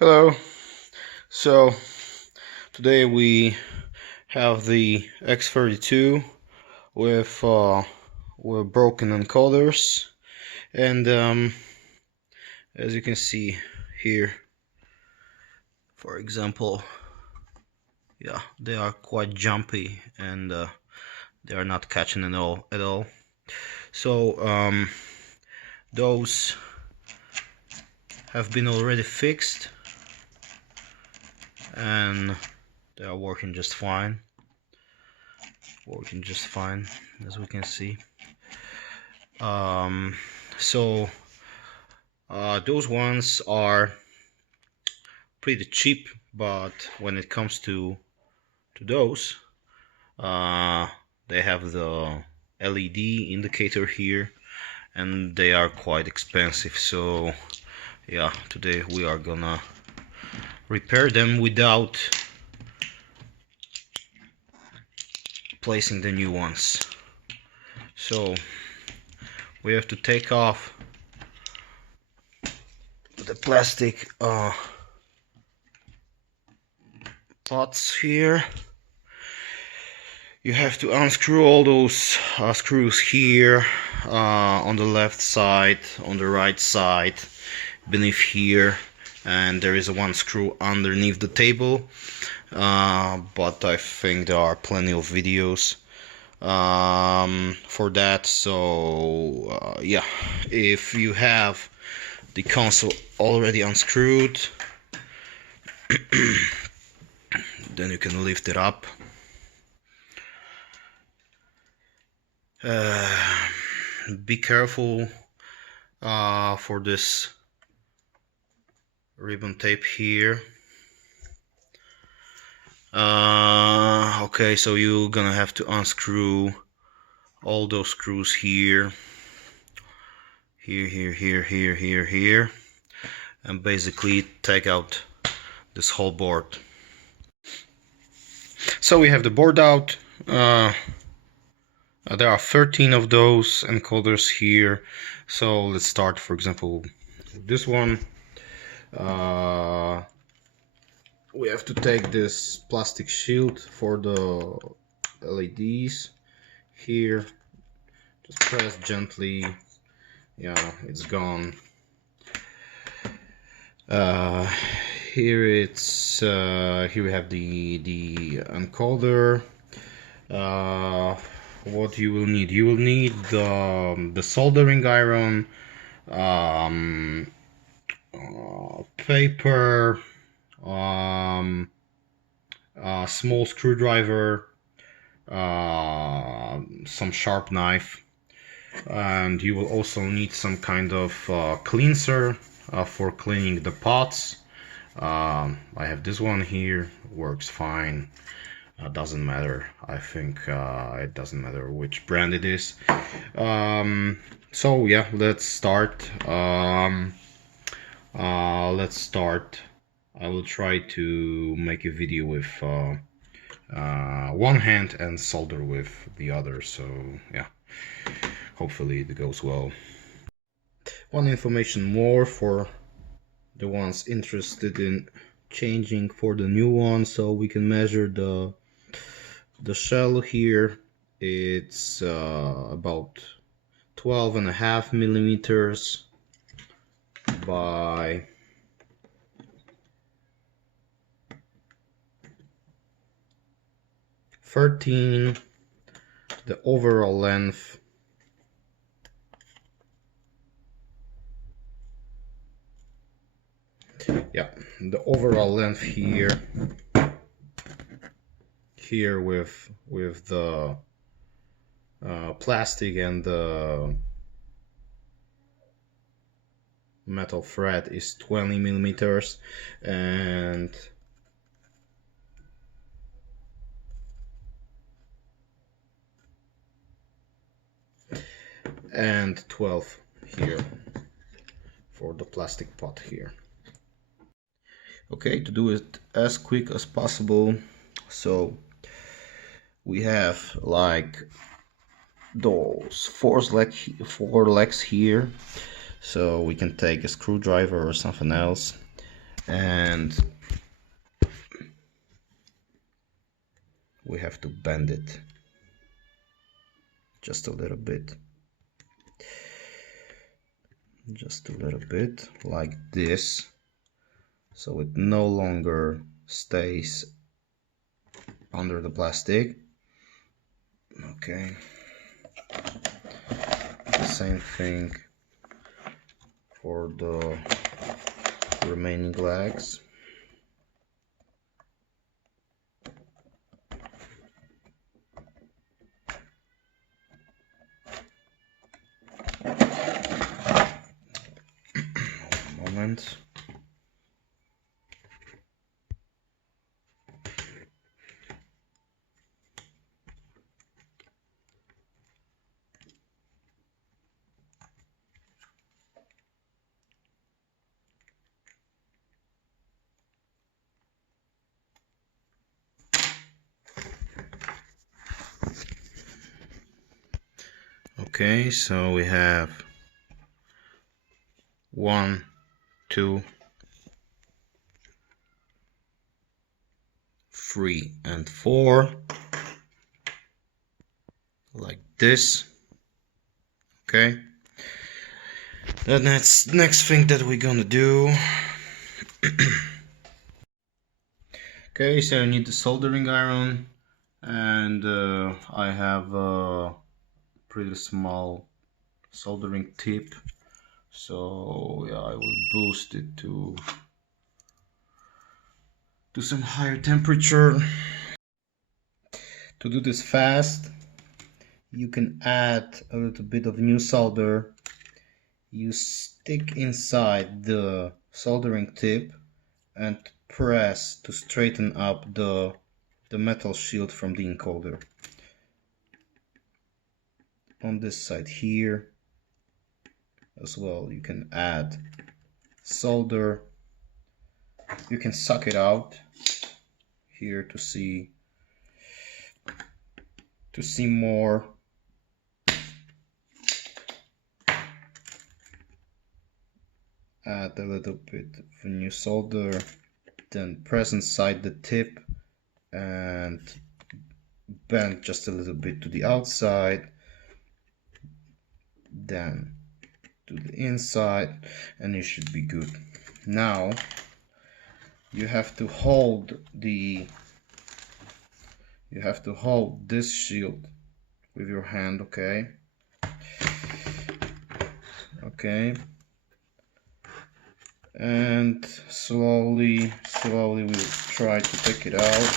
Hello. So today we have the X32 with broken encoders, and as you can see here, for example, yeah, they are quite jumpy and they are not catching at all. So those have been already fixed and they are working just fine. As we can see. So those ones are pretty cheap, but when it comes to those, uh, they have the LED indicator here, and they are quite expensive. So yeah, today we are gonna repair them without placing the new ones. So we have to take off the plastic pots here. You have to unscrew all those screws here, on the left side, on the right side, beneath here, and there is one screw underneath the table, but I think there are plenty of videos for that. So yeah, if you have the console already unscrewed, then you can lift it up. Be careful for this ribbon tape here. Okay, so you're gonna have to unscrew all those screws here, here, and basically take out this whole board. So we have the board out. There are 13 of those encoders here. So let's start, for example, with this one. We have to take this plastic shield for the LEDs here. Just press gently. Yeah, it's gone. Here we have the encoder. What you will need? You will need the soldering iron, paper, a small screwdriver, some sharp knife, and you will also need some kind of cleanser for cleaning the pots. I have this one here, works fine. Doesn't matter. I think it doesn't matter which brand it is. So yeah, let's start. Let's start. I will try to make a video with one hand and solder with the other. So yeah, hopefully it goes well. One information more for the ones interested in changing for the new one, so we can measure the shell here. It's about 12.5 millimeters by 13. The overall length here with the plastic and the metal thread is 20 millimeters, and and 12 here for the plastic pot here. Okay, to do it as quick as possible, so we have like those four legs here, so we can take a screwdriver or something else and we have to bend it just a little bit, like this, so it no longer stays under the plastic. Okay, the same thing for the remaining legs. Moment. Okay, so we have 1, 2, 3, and 4, like this. Okay, the next thing that we're gonna do. Okay, so I need the soldering iron, and I have a pretty small soldering tip, so yeah, I will boost it to some higher temperature. To do this fast, you can add a little bit of new solder. You stick inside the soldering tip and press to straighten up the metal shield from the encoder. On this side here as well, you can add solder. You can suck it out here to see more. Add a little bit of new solder, then press inside the tip and bend just a little bit to the outside, then to the inside, and you should be good. Now you have to hold this shield with your hand. Okay, and slowly we'll try to take it out.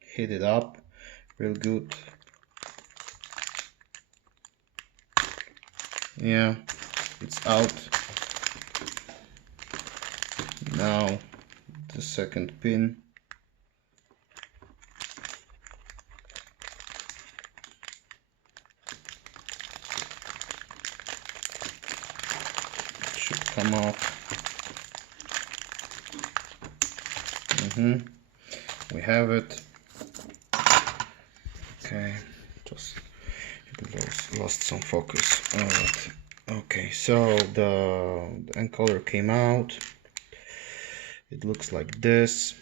Hit it up real good. Yeah, it's out. Now the second pin. Should come off. We have it. Okay, just lost some focus. Alright. Okay, so the encoder came out. It looks like this,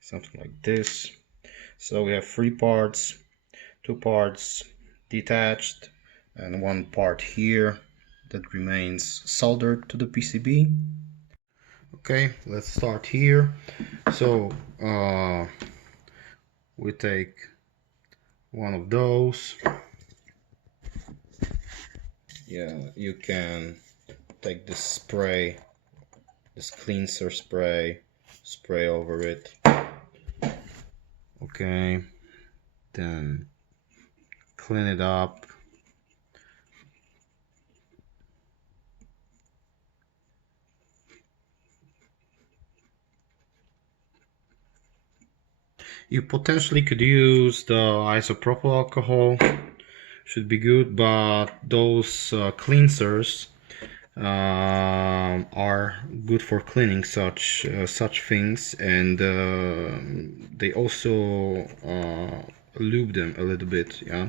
something like this. So we have 3 parts, 2 parts detached, and 1 part here that remains soldered to the PCB. Okay, let's start here. So we take one of those. Yeah, you can take this spray, this cleanser spray over it. Okay, then clean it up. You potentially could use the isopropyl alcohol, should be good, but those cleansers are good for cleaning such things, and they also lube them a little bit. Yeah.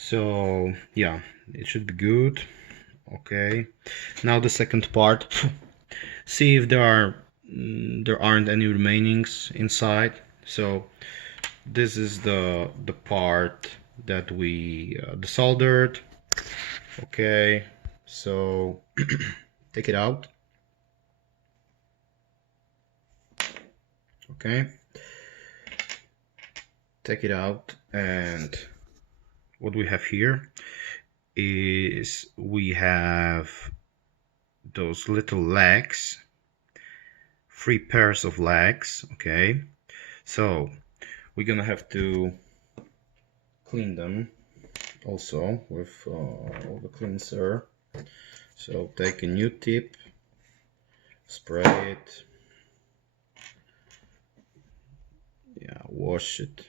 So yeah, it should be good. Okay, now the second part. See if there aren't any remainings inside. So this is the part that we desoldered. Okay, so take it out. Okay, take it out, and what we have here is we have those little legs, 3 pairs of legs. Okay, so we're gonna have to clean them also with the cleanser. So take a new tip, spray it, yeah, wash it,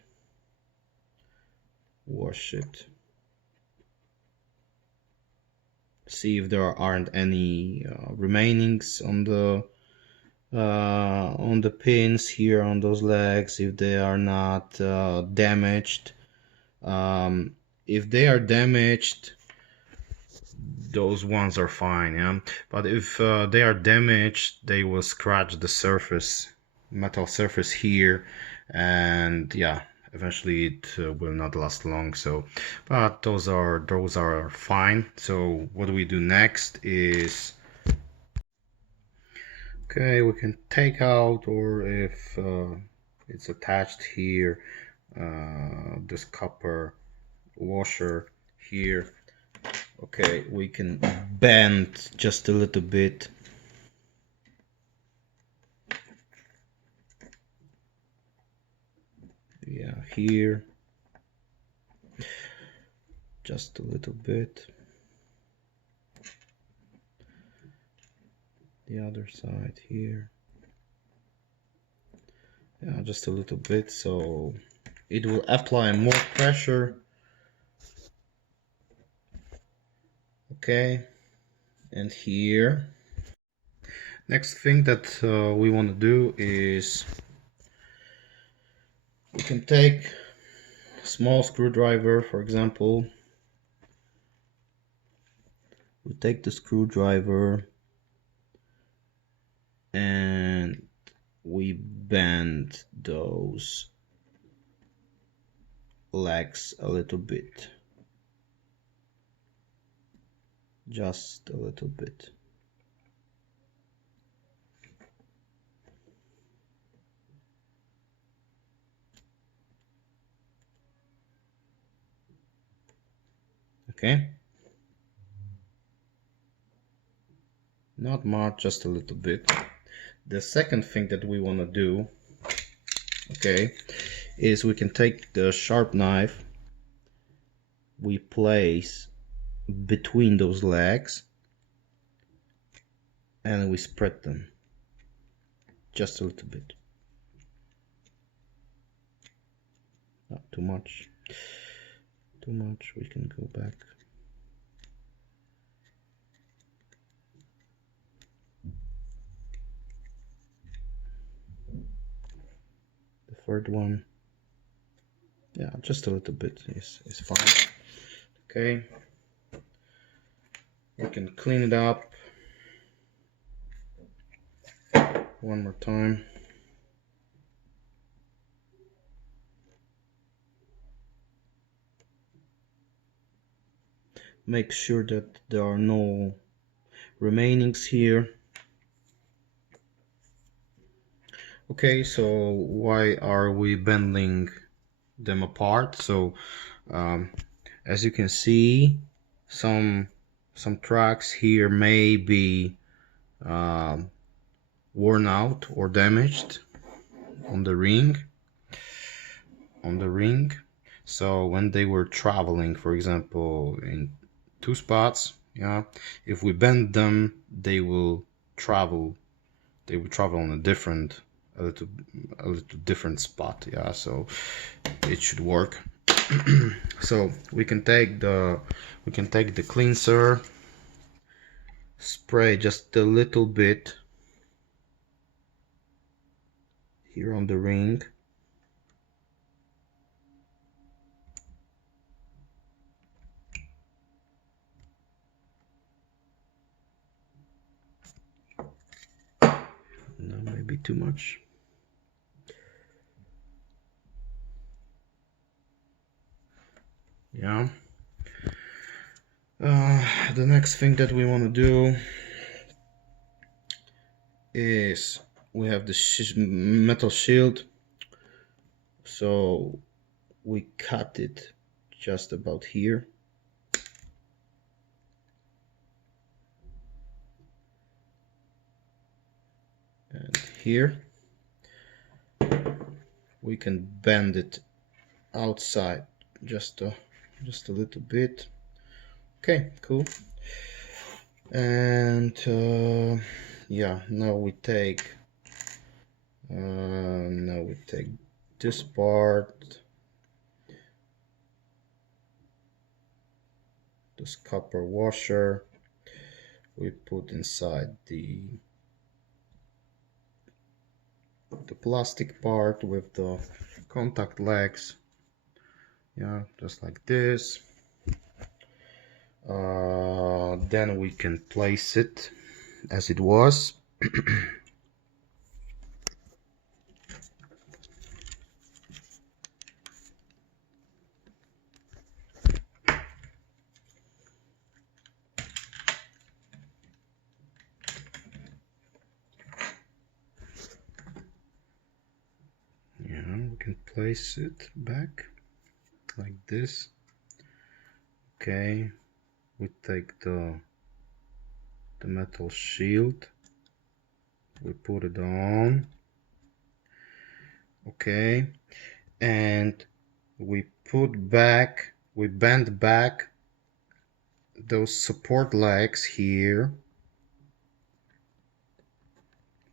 see if there aren't any remainings on the pins here on those legs, if they are not damaged. If they are damaged, those ones are fine, yeah. But if they are damaged, they will scratch the surface, metal surface here, and yeah, eventually it will not last long. So, but those are fine. So what we do next is, okay, we can take out, or if it's attached here, this copper washer here. Okay, we can bend just a little bit. Yeah, here. Just a little bit. The other side here. Yeah, just a little bit, so it will apply more pressure. Okay, and here. Next thing that we want to do is we can take a small screwdriver, for example. We take the screwdriver and we bend those legs a little bit, just a little bit. Okay, not much, just a little bit. The second thing that we want to do, okay, is we can take the sharp knife, we place between those legs, and we spread them just a little bit. Not too much. Too much, we can go back. The third one, yeah, just a little bit is fine. Okay, we can clean it up one more time. Make sure that there are no remainings here. Okay, so why are we bending them apart? So as you can see, some tracks here may be worn out or damaged on the ring. So when they were traveling, for example, in 2 spots, yeah, if we bend them, they will travel on a little different spot, yeah, so it should work. So we can take the cleanser, spray just a little bit here on the ring. be too much. Yeah. The next thing that we want to do is we have the metal shield, so we cut it just about here. And here we can bend it outside just a little bit. Okay, cool. And yeah, now we take this part, this copper washer, we put inside the plastic part with the contact legs. Yeah, just like this. Then we can place it as it was. Yeah, we can place it back like this. Okay, we take the metal shield, we put it on. Okay, and we bend back those support legs here.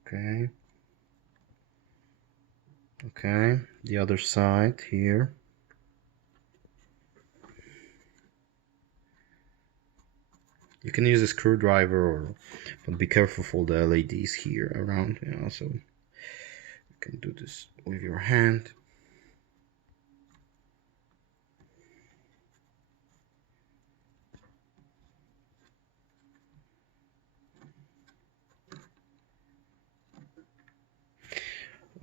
Okay, the other side here. You can use a screwdriver, but be careful for the LEDs here around. So you can do this with your hand.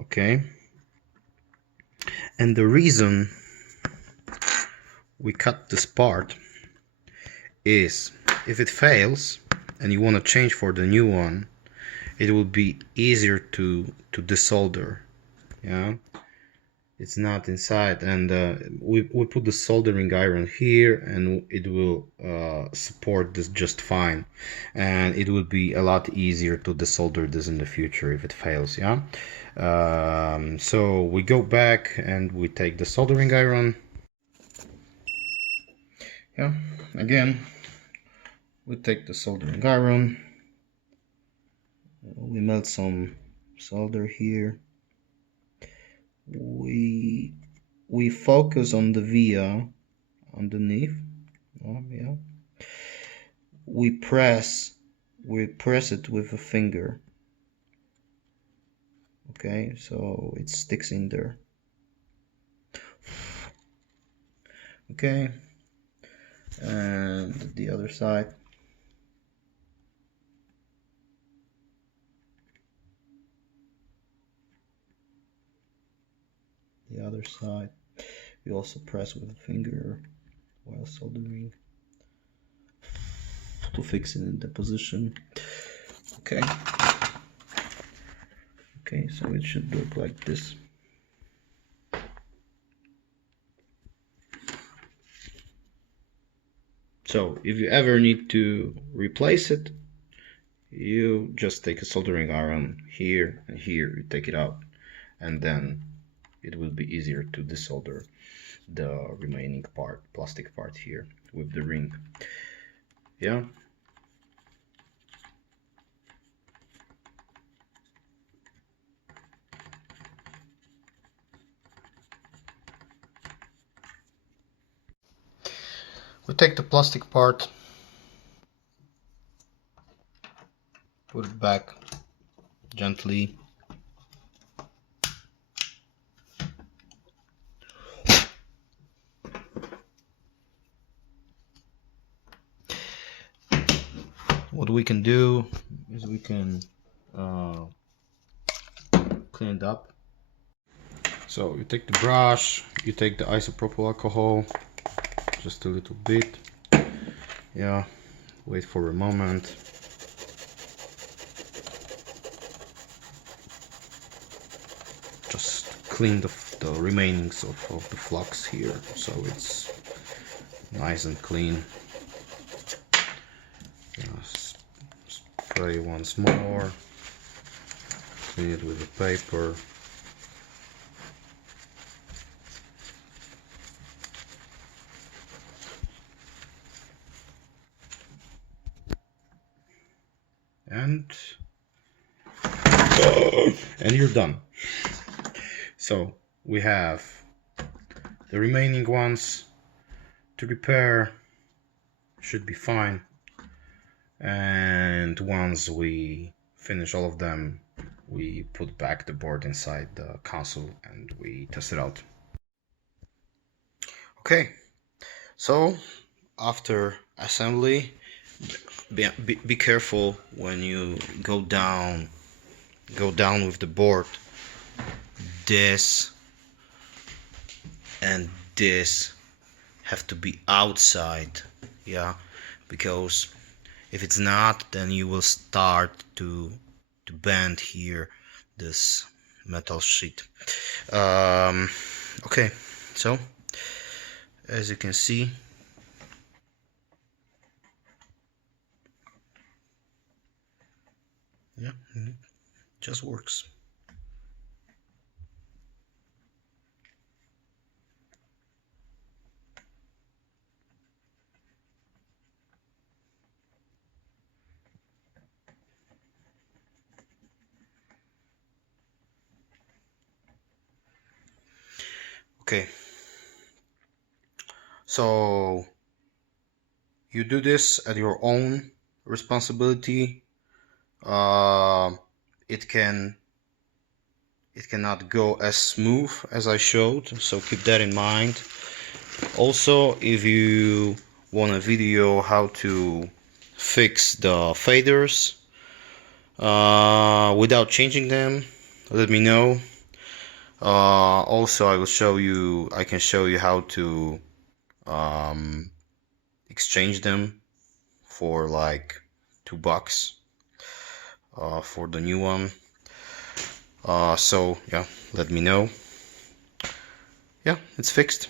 Okay, and the reason we cut this part is if it fails and you want to change for the new one, it will be easier to desolder. Yeah, it's not inside, and we put the soldering iron here, and it will support this just fine, and it will be a lot easier to desolder this in the future if it fails. Yeah. So we go back and we take the soldering iron. Yeah, again we take the soldering iron, we melt some solder here, we focus on the via underneath. Yeah, we press it with a finger. Okay, so it sticks in there. Okay, and the other side. The other side, we also press with a finger while soldering to fix it in the position. Okay, so it should look like this. So if you ever need to replace it, you just take a soldering iron here and here, you take it out, and then it will be easier to desolder the remaining part, plastic part here with the ring. Yeah. We take the plastic part, put it back gently. What we can do is we can cleaned up. So you take the brush, you take the isopropyl alcohol, just a little bit, yeah, wait for a moment. Just clean the remainings of the flux here, so it's nice and clean. Spray once more, clean it with the paper. And you're done. So we have the remaining ones to repair, should be fine. And once we finish all of them, we put back the board inside the console and we test it out. Okay, so after assembly, be careful when you go down with the board. This and this have to be outside, yeah, because if it's not, then you will start to bend here this metal sheet. Okay, so as you can see, yeah, it just works. Okay, so you do this at your own responsibility. It cannot go as smooth as I showed, so keep that in mind. Also, if you want a video how to fix the faders without changing them, let me know. Also, I can show you how to exchange them for like $2 for the new one. So yeah, let me know. Yeah, it's fixed.